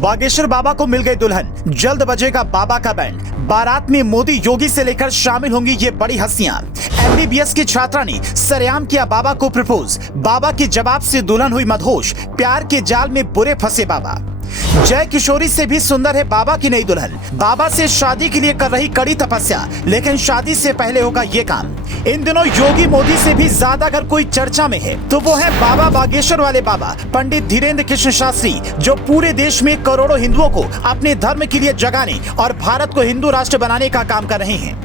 बागेश्वर बाबा को मिल गई दुल्हन, जल्द बजेगा बाबा का बैंड। बारात में मोदी योगी से लेकर शामिल होंगी ये बड़ी हस्तियां। एमबीबीएस की छात्रा ने सरेआम किया बाबा को प्रपोज। बाबा के जवाब से दुल्हन हुई मदहोश। प्यार के जाल में बुरे फंसे बाबा। जय किशोरी से भी सुंदर है बाबा की नई दुल्हन। बाबा से शादी के लिए कर रही कड़ी तपस्या, लेकिन शादी से पहले होगा ये काम। इन दिनों योगी मोदी से भी ज्यादा अगर कोई चर्चा में है तो वो है बाबा बागेश्वर वाले बाबा पंडित धीरेन्द्र कृष्ण शास्त्री, जो पूरे देश में करोड़ों हिंदुओं को अपने धर्म के लिए जगाने और भारत को हिंदू राष्ट्र बनाने का काम कर रहे हैं।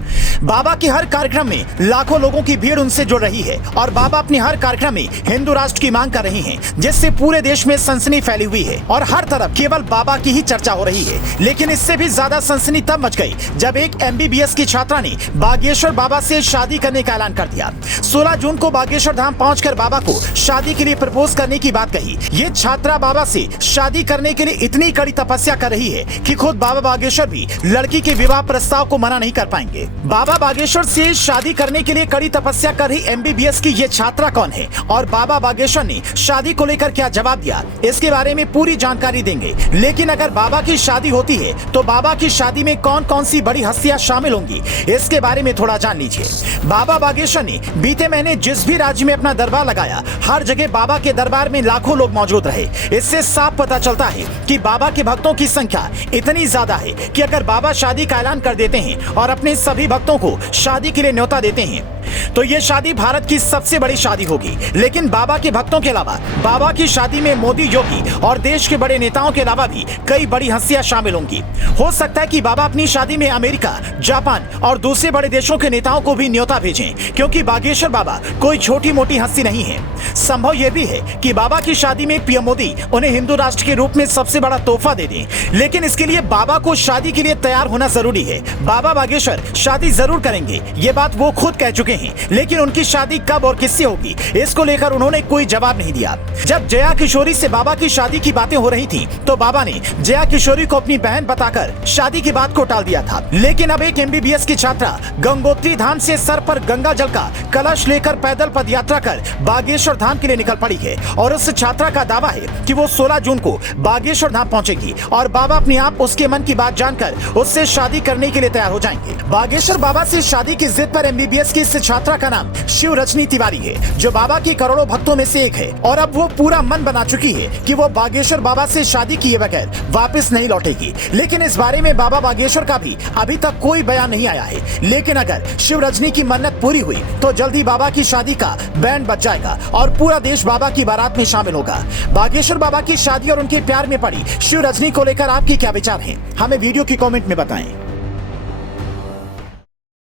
बाबा के हर कार्यक्रम में लाखों लोगों की भीड़ उनसे जुड़ रही है और बाबा अपने हर कार्यक्रम में हिंदू राष्ट्र की मांग कर रहे हैं, जिससे पूरे देश में सनसनी फैली हुई है और हर तरफ केवल बाबा की ही चर्चा हो रही है। लेकिन इससे भी ज्यादा सनसनी तब मच गई जब एक एमबीबीएस की छात्रा ने बागेश्वर बाबा से शादी करने का ऐलान कर दिया। 16 जून को बागेश्वर धाम पहुंचकर बाबा को शादी के लिए प्रपोज करने की बात कही। ये छात्रा बाबा से शादी करने के लिए इतनी कड़ी तपस्या कर रही है कि खुद बाबा बागेश्वर भी लड़की के विवाह प्रस्ताव को मना नहीं कर पाएंगे। बाबा बागेश्वर से शादी करने के लिए कड़ी तपस्या कर रही एमबीबीएस की ये छात्रा कौन है और बाबा बागेश्वर ने शादी को लेकर क्या जवाब दिया, इसके बारे में पूरी जानकारी देंगे। लेकिन अगर बाबा की शादी होती है तो बाबा की शादी में कौन कौन सी बड़ी हस्तियां शामिल होंगी, इसके बारे में थोड़ा जान लीजिए। बाबा बागेश्वर ने बीते महीने जिस भी राज्य में अपना दरबार लगाया, हर जगह बाबा के दरबार में लाखों लोग मौजूद रहे। इससे साफ पता चलता है कि बाबा के भक्तों की संख्या इतनी ज्यादा है कि अगर बाबा शादी का ऐलान कर देते हैं और अपने सभी भक्तों को शादी के लिए न्योता देते हैं तो ये शादी भारत की सबसे बड़ी शादी होगी। लेकिन बाबा के भक्तों के अलावा बाबा की शादी में मोदी, योगी और देश के बड़े नेताओं के अलावा भी कई बड़ी हस्तियां शामिल होंगी। हो सकता है कि बाबा अपनी शादी में अमेरिका, जापान और दूसरे बड़े देशों के नेताओं को भी न्योता भेजें, क्योंकि बागेश्वर बाबा कोई छोटी मोटी हस्ती नहीं है। संभव यह भी है कि बाबा की शादी में पीएम मोदी उन्हें हिंदू राष्ट्र के रूप में सबसे बड़ा तोहफा दे दें, लेकिन इसके लिए बाबा को शादी के लिए तैयार होना जरूरी है। बाबा बागेश्वर शादी जरूर करेंगे, ये बात वो खुद कह चुके हैं, लेकिन उनकी शादी कब और किससे होगी, इसको लेकर उन्होंने कोई जवाब नहीं दिया। जब जया किशोरी से बाबा की शादी की बातें हो रही थी तो बाबा ने जया किशोरी को अपनी बहन बताकर शादी की बात को टाल दिया था। लेकिन अब एक एमबीबीएस की छात्रा गंगोत्री धाम से सर पर गंगा जल का कलश लेकर पैदल पदयात्रा कर बागेश्वर धाम के लिए निकल पड़ी है और उस छात्रा का दावा है कि वो 16 जून को बागेश्वर धाम पहुंचेगी और बाबा अपने आप उसके मन की बात जानकर उससे शादी करने के लिए तैयार हो जाएंगे। बागेश्वर बाबा से शादी की जिद पर एमबीबीएस की इस छात्रा का नाम शिव रजनी तिवारी है, जो बाबा के करोड़ों भक्तों में से एक है और अब वो पूरा मन बना चुकी है कि वो बागेश्वर बाबा से शादी किए बगैर वापस नहीं लौटेगी। लेकिन इस बारे में बाबा बागेश्वर का भी अभी तक कोई बयान नहीं आया है। लेकिन अगर शिव रजनी की मन्नत पूरी हुई तो जल्दी बाबा की शादी का बैंड बज जाएगा और पूरा देश बाबा की बारात में शामिल होगा। बागेश्वर बाबा की शादी और उनके प्यार में पड़ी शिव रजनी को लेकर आपके क्या विचार हैं, हमें वीडियो की कमेंट में बताएं।